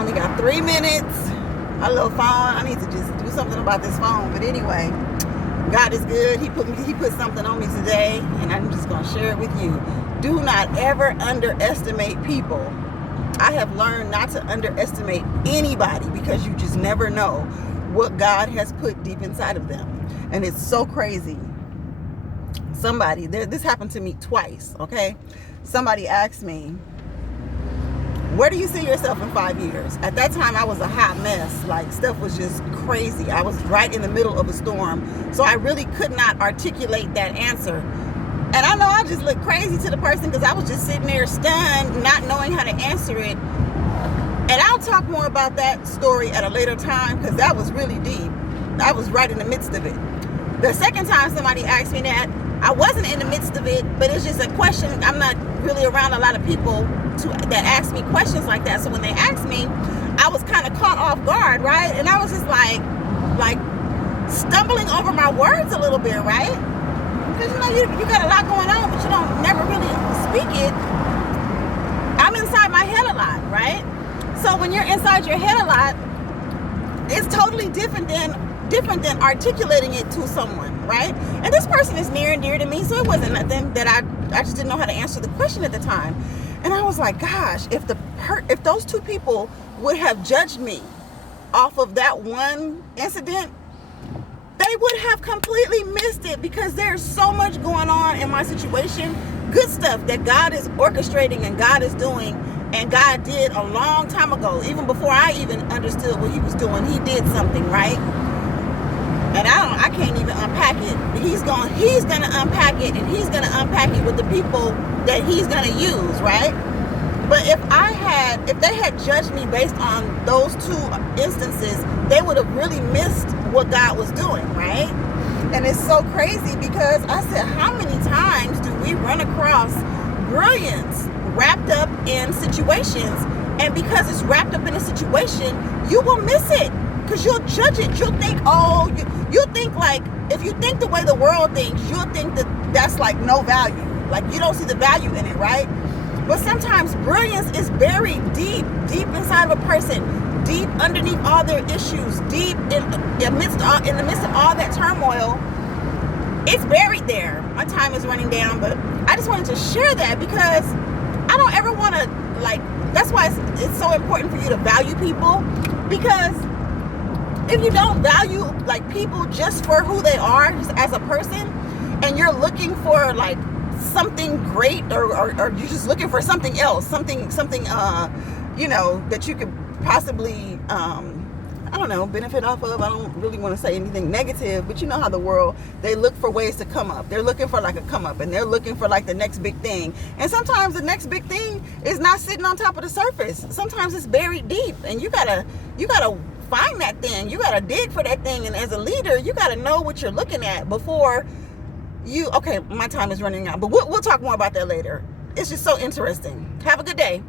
only got 3 minutes. My little phone, I need to just do something about this phone. But anyway, God is good. He put something on me today, and I'm just going to share it with you. Do not ever underestimate people. I have learned not to underestimate anybody, because you just never know what God has put deep inside of them. And it's so crazy. This happened to me twice, okay? Somebody asked me, where do you see yourself in 5 years? At that time, I was a hot mess. Like, stuff was just crazy. I was right in the middle of a storm. So I really could not articulate that answer. And I know I just looked crazy to the person, because I was just sitting there stunned, not knowing how to answer it. And I'll talk more about that story at a later time, because that was really deep. I was right in the midst of it. The second time somebody asked me that, I wasn't in the midst of it, but it's just a question. I'm not really around a lot of people that ask me questions like that. So when they asked me, I was kind of caught off guard, right? And I was just like stumbling over my words a little bit, right? Because you got a lot going on, but you don't never really speak it. I'm inside my head a lot, right? So when you're inside your head a lot, it's totally different than articulating it to someone, right? And this person is near and dear to me, so it wasn't nothing that I just didn't know how to answer the question at the time. And I was like, gosh, if those two people would have judged me off of that one incident, they would have completely missed it, because there's so much going on in my situation, good stuff that God is orchestrating and God is doing, and God did a long time ago, even before I even understood what he was doing. He did something, right? And I can't even unpack it. He's gonna unpack it, and he's gonna unpack it with the people that he's gonna use, right? But if they had judged me based on those two instances, they would have really missed what God was doing, right? And it's so crazy, because I said, how many times do we run across brilliance wrapped up in situations, and because it's wrapped up in a situation, you will miss it. Because you'll judge it. You'll think, you'll think like, if you think the way the world thinks, you'll think that that's like no value. Like, you don't see the value in it, right? But sometimes brilliance is buried deep inside of a person, deep underneath all their issues, deep in the midst of all that turmoil. It's buried there. My time is running down, but I just wanted to share that, because I don't ever want to, that's why it's so important for you to value people, because if you don't value people just for who they are, just as a person, and you're looking for something great, or you're just looking for something else, something that you could possibly benefit off of. I don't really want to say anything negative, but you know how the world, they look for ways to come up. They're looking for a come up, and they're looking for the next big thing. And sometimes the next big thing is not sitting on top of the surface. Sometimes it's buried deep, and you gotta find that thing. You gotta dig for that thing. And as a leader, you gotta know what you're looking at before my time is running out, but we'll talk more about that later. It's just so interesting. Have a good day.